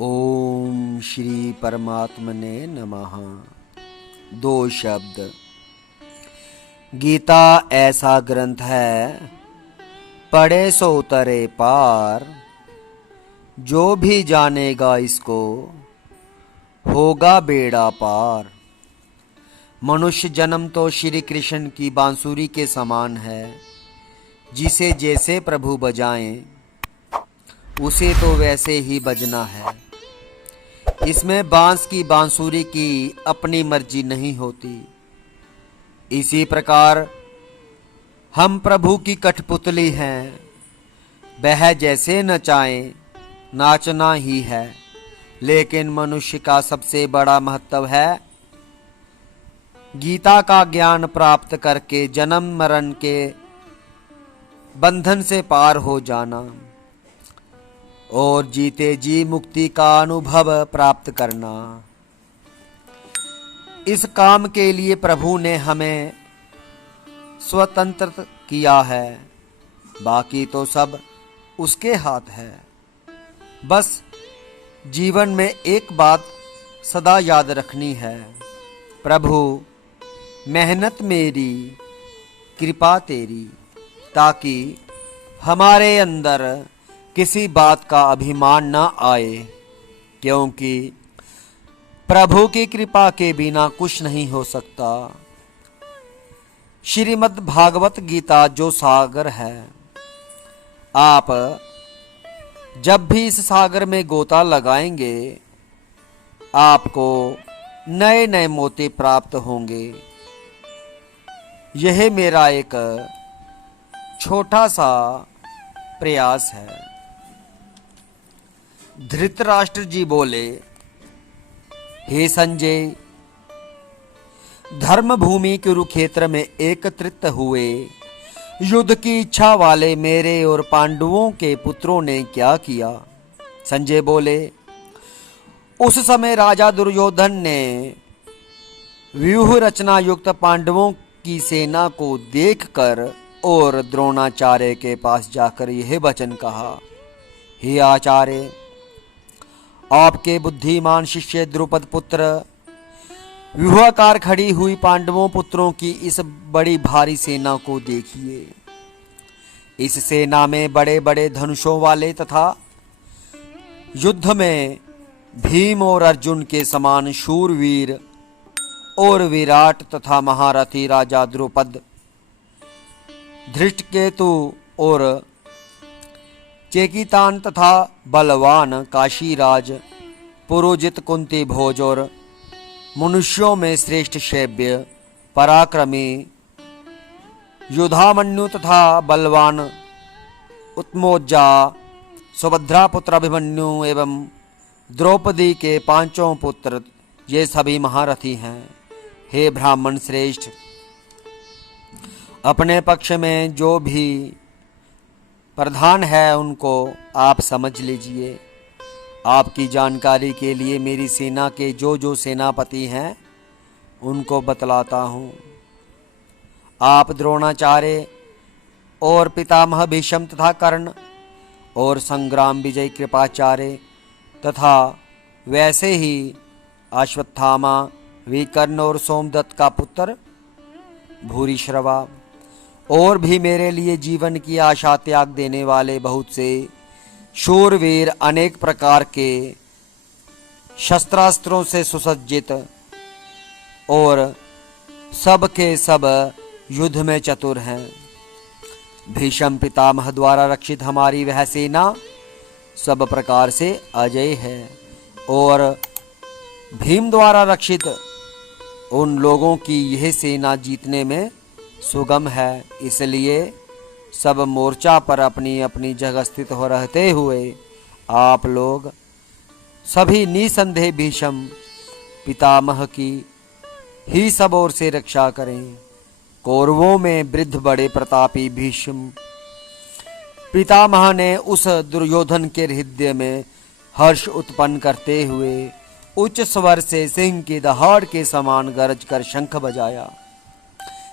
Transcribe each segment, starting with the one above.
ओम श्री परमात्मने नमः। दो शब्द। गीता ऐसा ग्रंथ है, पढ़े सो उतरे पार। जो भी जानेगा इसको, होगा बेड़ा पार। मनुष्य जन्म तो श्री कृष्ण की बांसुरी के समान है। जिसे जैसे प्रभु बजाएं, उसे तो वैसे ही बजना है। इसमें बांस की बांसुरी की अपनी मर्जी नहीं होती। इसी प्रकार हम प्रभु की कठपुतली हैं। वह जैसे नचाए, नाचना ही है। लेकिन मनुष्य का सबसे बड़ा महत्व है गीता का ज्ञान प्राप्त करके जन्म मरण के बंधन से पार हो जाना और जीते जी मुक्ति का अनुभव प्राप्त करना। इस काम के लिए प्रभु ने हमें स्वतंत्र किया है। बाकी तो सब उसके हाथ है। बस जीवन में एक बात सदा याद रखनी है, प्रभु मेहनत मेरी, कृपा तेरी। ताकि हमारे अंदर किसी बात का अभिमान न आए, क्योंकि प्रभु की कृपा के बिना कुछ नहीं हो सकता। श्रीमद् भागवत गीता जो सागर है, आप जब भी इस सागर में गोता लगाएंगे, आपको नए नए मोती प्राप्त होंगे। यह मेरा एक छोटा सा प्रयास है। धृतराष्ट्र जी बोले, हे संजय, धर्म भूमि कुरुक्षेत्र में एकत्रित हुए युद्ध की इच्छा वाले मेरे और पांडवों के पुत्रों ने क्या किया? संजय बोले, उस समय राजा दुर्योधन ने व्यूह रचना युक्त पांडवों की सेना को देखकर और द्रोणाचार्य के पास जाकर यह वचन कहा, हे आचार्य, आपके बुद्धिमान शिष्य द्रुपद पुत्र, व्यूहाकार खड़ी हुई पांडवों पुत्रों की इस बड़ी भारी सेना को देखिए। इस सेना में बड़े बड़े धनुषों वाले तथा युद्ध में भीम और अर्जुन के समान शूरवीर और विराट तथा महारथी राजा द्रुपद, धृष्टकेतु और चेकितान तथा बलवान काशीराज, पुरोजित कुंती भोज और मनुष्यों में श्रेष्ठ शैव्य, पराक्रमी युधामन्यु तथा बलवान उत्मोजा, सुभद्रा पुत्र अभिमन्यु एवं द्रौपदी के पांचों पुत्र, ये सभी महारथी हैं। हे ब्राह्मण श्रेष्ठ, अपने पक्ष में जो भी प्रधान है उनको आप समझ लीजिए। आपकी जानकारी के लिए मेरी सेना के जो सेनापति हैं उनको बतलाता हूँ। आप द्रोणाचार्य और पितामह भीष्म तथा कर्ण और संग्राम विजय कृपाचार्य तथा वैसे ही अश्वत्थामा, विकर्ण और सोमदत्त का पुत्र भूरिश्रवा और भी मेरे लिए जीवन की आशा त्याग देने वाले बहुत से शूरवीर, अनेक प्रकार के शस्त्रास्त्रों से सुसज्जित और सब के सब युद्ध में चतुर हैं। भीष्म पितामह द्वारा रक्षित हमारी वह सेना सब प्रकार से अजय है और भीम द्वारा रक्षित उन लोगों की यह सेना जीतने में सुगम है। इसलिए सब मोर्चा पर अपनी अपनी जगह स्थित हो रहते हुए आप लोग सभी निसंदेह भीष्म पितामह की ही सब ओर से रक्षा करें। कौरवों में वृद्ध बड़े प्रतापी भीष्म पितामह ने उस दुर्योधन के हृदय में हर्ष उत्पन्न करते हुए उच्च स्वर से सिंह की दहाड़ के समान गरज कर शंख बजाया।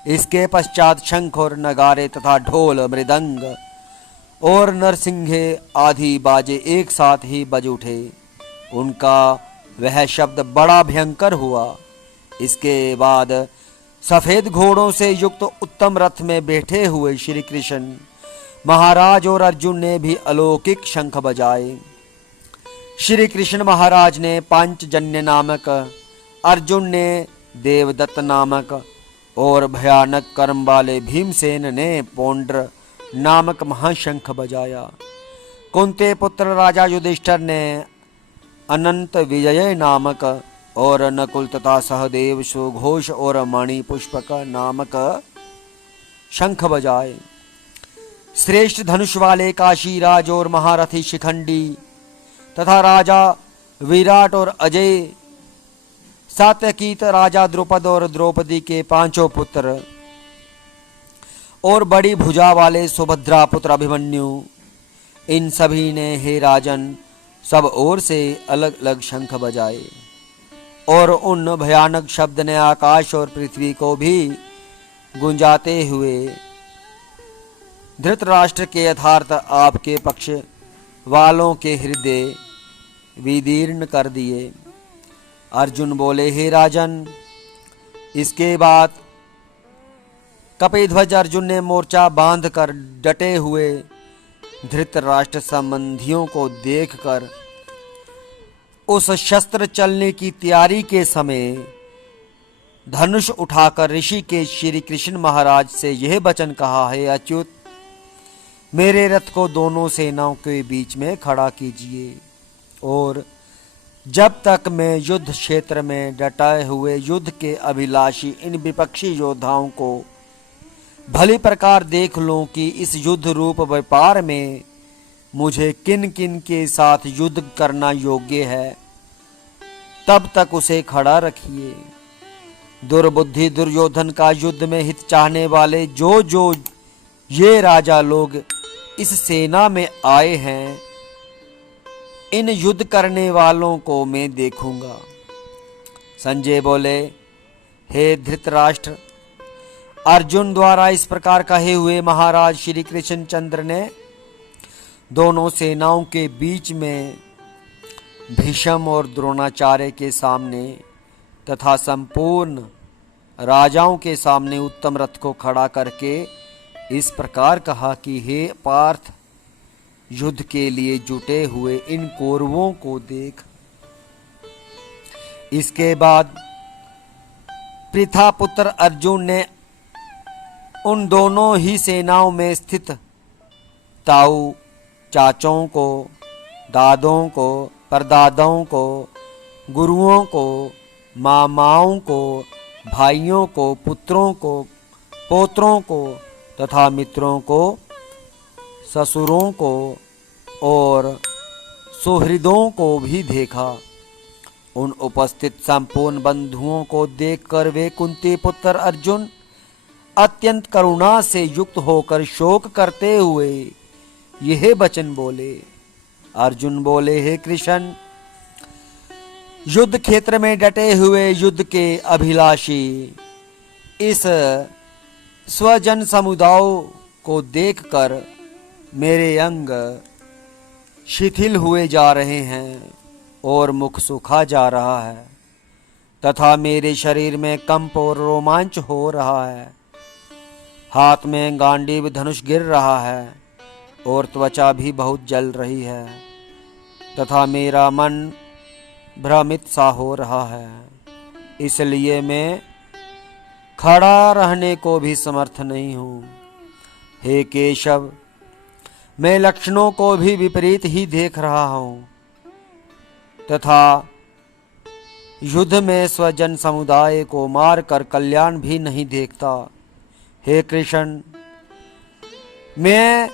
इसके पश्चात शंख और नगारे तथा ढोल, मृदंग और नरसिंहे आदि बाजे एक साथ ही बज उठे। उनका वह शब्द बड़ा भयंकर हुआ। इसके बाद सफेद घोड़ों से युक्त उत्तम रथ में बैठे हुए श्री कृष्ण महाराज और अर्जुन ने भी अलौकिक शंख बजाए। श्री कृष्ण महाराज ने पांचजन्य नामक, अर्जुन ने देवदत्त नामक और भयानक कर्म वाले भीमसेन ने पौंड्र नामक महाशंख बजाया। कुंती पुत्र राजा युधिष्ठिर ने अनंत विजय नामक और नकुल तथा सहदेव सुघोष और मणि पुष्पक नामक शंख बजाए। श्रेष्ठ धनुष वाले काशीराज और महारथी शिखंडी तथा राजा विराट और अजय, सात्यकीत राजा द्रुपद और द्रौपदी के पांचों पुत्र और बड़ी भुजा वाले सुभद्रा पुत्र अभिमन्यु, इन सभी ने हे राजन सब ओर से अलग अलग शंख बजाए और उन भयानक शब्द ने आकाश और पृथ्वी को भी गुंजाते हुए धृतराष्ट्र के यथार्थ आपके पक्ष वालों के हृदय विदीर्ण कर दिए। अर्जुन बोले, हे राजन। इसके बाद कपिध्वज अर्जुन ने मोर्चा बांधकर डटे हुए धृतराष्ट्र संबंधियों को देखकर उस शस्त्र चलने की तैयारी के समय धनुष उठाकर ऋषि के श्री कृष्ण महाराज से यह वचन कहा, है अच्युत, मेरे रथ को दोनों सेनाओं के बीच में खड़ा कीजिए और जब तक मैं युद्ध क्षेत्र में डटे हुए युद्ध के अभिलाषी इन विपक्षी योद्धाओं को भली प्रकार देख लूं कि इस युद्ध रूप व्यापार में मुझे किन किन के साथ युद्ध करना योग्य है, तब तक उसे खड़ा रखिए। दुर्बुद्धि दुर्योधन का युद्ध में हित चाहने वाले जो ये राजा लोग इस सेना में आए हैं, इन युद्ध करने वालों को मैं देखूंगा। संजय बोले, हे धृतराष्ट्र, अर्जुन द्वारा इस प्रकार कहे हुए महाराज श्री कृष्ण चंद्र ने दोनों सेनाओं के बीच में भीष्म और द्रोणाचार्य के सामने तथा संपूर्ण राजाओं के सामने उत्तम रथ को खड़ा करके इस प्रकार कहा कि हे पार्थ, युद्ध के लिए जुटे हुए इन कौरवों को देख। इसके बाद पृथा पुत्र अर्जुन ने उन दोनों ही सेनाओं में स्थित ताऊ, चाचों को, दादों को, परदादाओं को, गुरुओं को, मामाओं को, भाइयों को, पुत्रों को, पोत्रों को तथा मित्रों को, ससुरों को और सुहृदों को भी देखा। उन उपस्थित संपूर्ण बंधुओं को देखकर वे कुंती पुत्र अर्जुन अत्यंत करुणा से युक्त होकर शोक करते हुए यह वचन बोले। अर्जुन बोले, हे कृष्ण, युद्ध क्षेत्र में डटे हुए युद्ध के अभिलाषी इस स्वजन समुदाय को देखकर मेरे अंग शिथिल हुए जा रहे हैं और मुख सूखा जा रहा है तथा मेरे शरीर में कंप और रोमांच हो रहा है। हाथ में गांडीव धनुष गिर रहा है और त्वचा भी बहुत जल रही है तथा मेरा मन भ्रमित सा हो रहा है, इसलिए मैं खड़ा रहने को भी समर्थ नहीं हूँ। हे केशव, मैं लक्षणों को भी विपरीत ही देख रहा हूँ तथा युद्ध में स्वजन समुदाय को मारकर कल्याण भी नहीं देखता। हे कृष्ण, मैं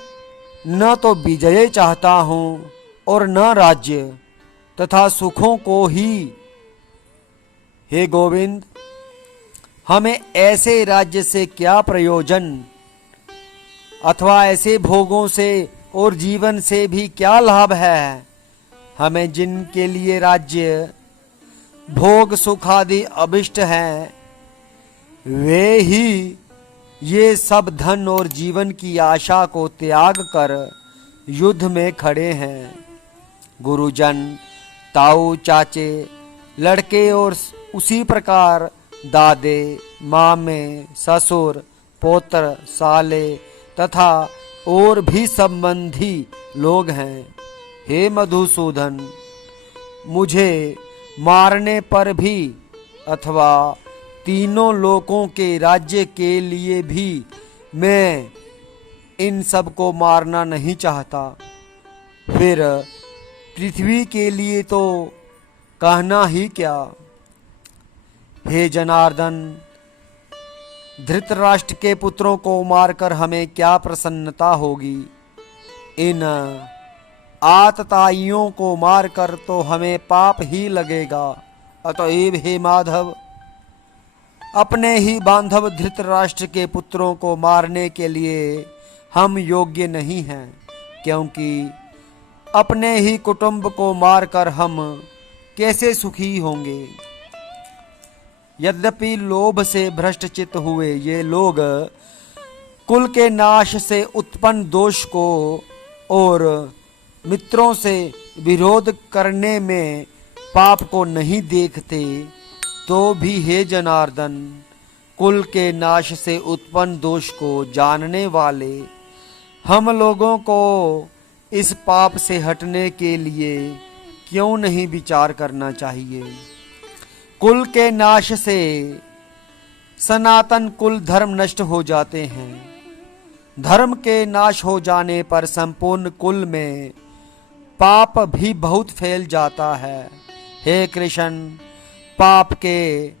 न तो विजय चाहता हूँ और न राज्य तथा सुखों को ही। हे गोविंद, हमें ऐसे राज्य से क्या प्रयोजन अथवा ऐसे भोगों से और जीवन से भी क्या लाभ है। हमें जिनके लिए राज्य भोग सुख आदि अभिष्ट हैं, वे ही ये सब धन और जीवन की आशा को त्याग कर युद्ध में खड़े हैं। गुरुजन, ताऊ चाचे लड़के और उसी प्रकार दादे मामे ससुर पोत्र साले तथा और भी संबंधी लोग हैं। हे मधुसूदन, मुझे मारने पर भी अथवा तीनों लोकों के राज्य के लिए भी मैं इन सब को मारना नहीं चाहता। फिर पृथ्वी के लिए तो कहना ही क्या। हे जनार्दन, धृतराष्ट्र के पुत्रों को मारकर हमें क्या प्रसन्नता होगी। इन आतताइयों को मारकर तो हमें पाप ही लगेगा। अतएव हे माधव, अपने ही बांधव धृतराष्ट्र के पुत्रों को मारने के लिए हम योग्य नहीं हैं, क्योंकि अपने ही कुटुंब को मारकर हम कैसे सुखी होंगे। यद्यपि लोभ से भ्रष्टचित्त हुए ये लोग कुल के नाश से उत्पन्न दोष को और मित्रों से विरोध करने में पाप को नहीं देखते, तो भी हे जनार्दन, कुल के नाश से उत्पन्न दोष को जानने वाले हम लोगों को इस पाप से हटने के लिए क्यों नहीं विचार करना चाहिए। कुल के नाश से सनातन कुल धर्म नष्ट हो जाते हैं। धर्म के नाश हो जाने पर संपूर्ण कुल में पाप भी बहुत फैल जाता है। हे कृष्ण, पाप के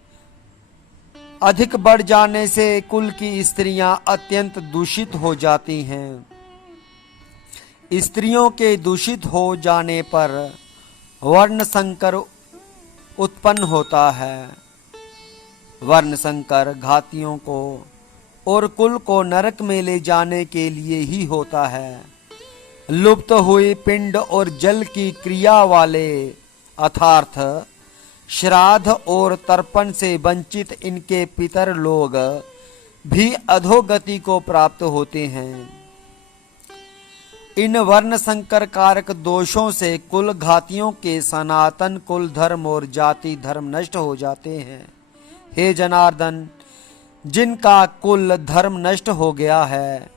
अधिक बढ़ जाने से कुल की स्त्रियां अत्यंत दूषित हो जाती हैं। स्त्रियों के दूषित हो जाने पर वर्ण संकर उत्पन्न होता है। वर्ण संकर घातियों को और कुल को नरक में ले जाने के लिए ही होता है। लुप्त हुई पिंड और जल की क्रिया वाले अर्थात श्राद्ध और तर्पण से वंचित इनके पितर लोग भी अधोगति को प्राप्त होते हैं। इन वर्ण संकर कारक दोषों से कुल घातियों के सनातन कुल धर्म और जाति धर्म नष्ट हो जाते हैं। हे जनार्दन, जिनका कुल धर्म नष्ट हो गया है,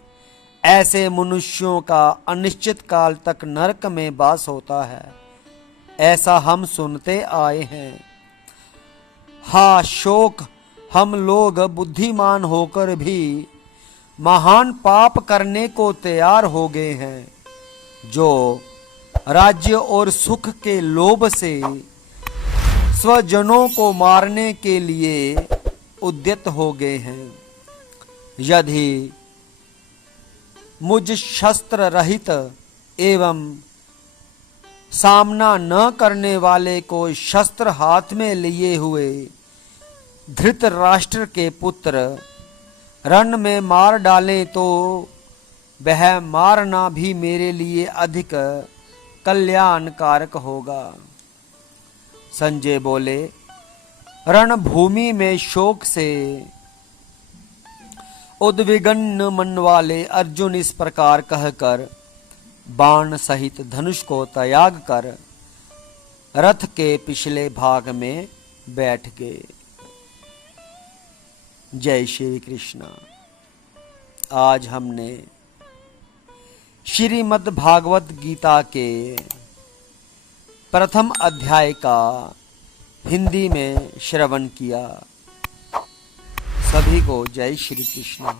ऐसे मनुष्यों का अनिश्चित काल तक नरक में वास होता है, ऐसा हम सुनते आए हैं। हा शोक, हम लोग बुद्धिमान होकर भी महान पाप करने को तैयार हो गए हैं, जो राज्य और सुख के लोभ से स्वजनों को मारने के लिए उद्यत हो गए हैं। यदि मुझ शस्त्र रहित एवं सामना न करने वाले को शस्त्र हाथ में लिए हुए धृतराष्ट्र के पुत्र रण में मार डालें, तो वह मारना भी मेरे लिए अधिक कल्याणकारक होगा। संजय बोले, रणभूमि में शोक से उद्विग्न मन वाले अर्जुन इस प्रकार कहकर बाण सहित धनुष को त्याग कर रथ के पिछले भाग में बैठ गए। जय श्री कृष्ण। आज हमने श्रीमद् भागवत गीता के प्रथम अध्याय का हिंदी में श्रवण किया। सभी को जय श्री कृष्ण।